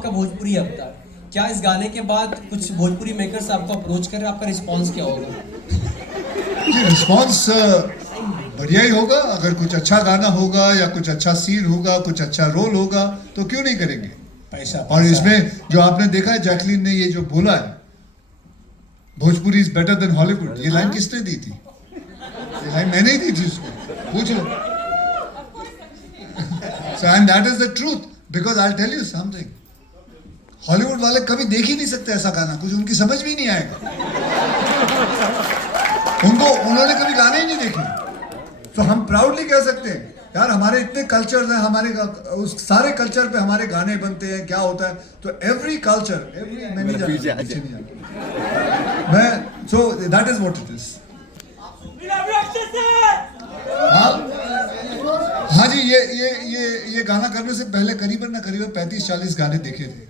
आपका भोजपुरी अवतार, क्या इस गाने के बाद कुछ भोजपुरी मेकर्स आपको अप्रोच कर रहे हैं? आपका रिस्पॉन्स क्या होगा? जी रिस्पॉन्स बढ़िया ही होगा। अगर कुछ अच्छा गाना होगा या कुछ अच्छा सीन होगा, कुछ अच्छा रोल होगा तो क्यों नहीं करेंगे। पैसा और इसमें जो आपने देखा है, जैकलीन ने ये जो बोला है, Bhojpuri is better than Hollywood, ये लाइन किसने दी थी? ये लाइन मैंने ही दी थी उसको, पूछ लो। So, and that is the truth, because I'll tell you something. Hollywood वाले कभी देख ही नहीं सकते ऐसा गाना, कुछ उनकी समझ भी नहीं आएगा। उन्होंने कभी गाने ही नहीं देखे। तो हम प्राउडली कह सकते हैं यार हमारे इतने कल्चर हैं, हमारे उस सारे कल्चर पे हमारे गाने बनते हैं, क्या होता है। तो एवरी कल्चर, मैं नहीं जानता, मैं so that is what it is. हाँ जी, ये गाना करने से पहले करीबन 35-40 गाने देखे थे।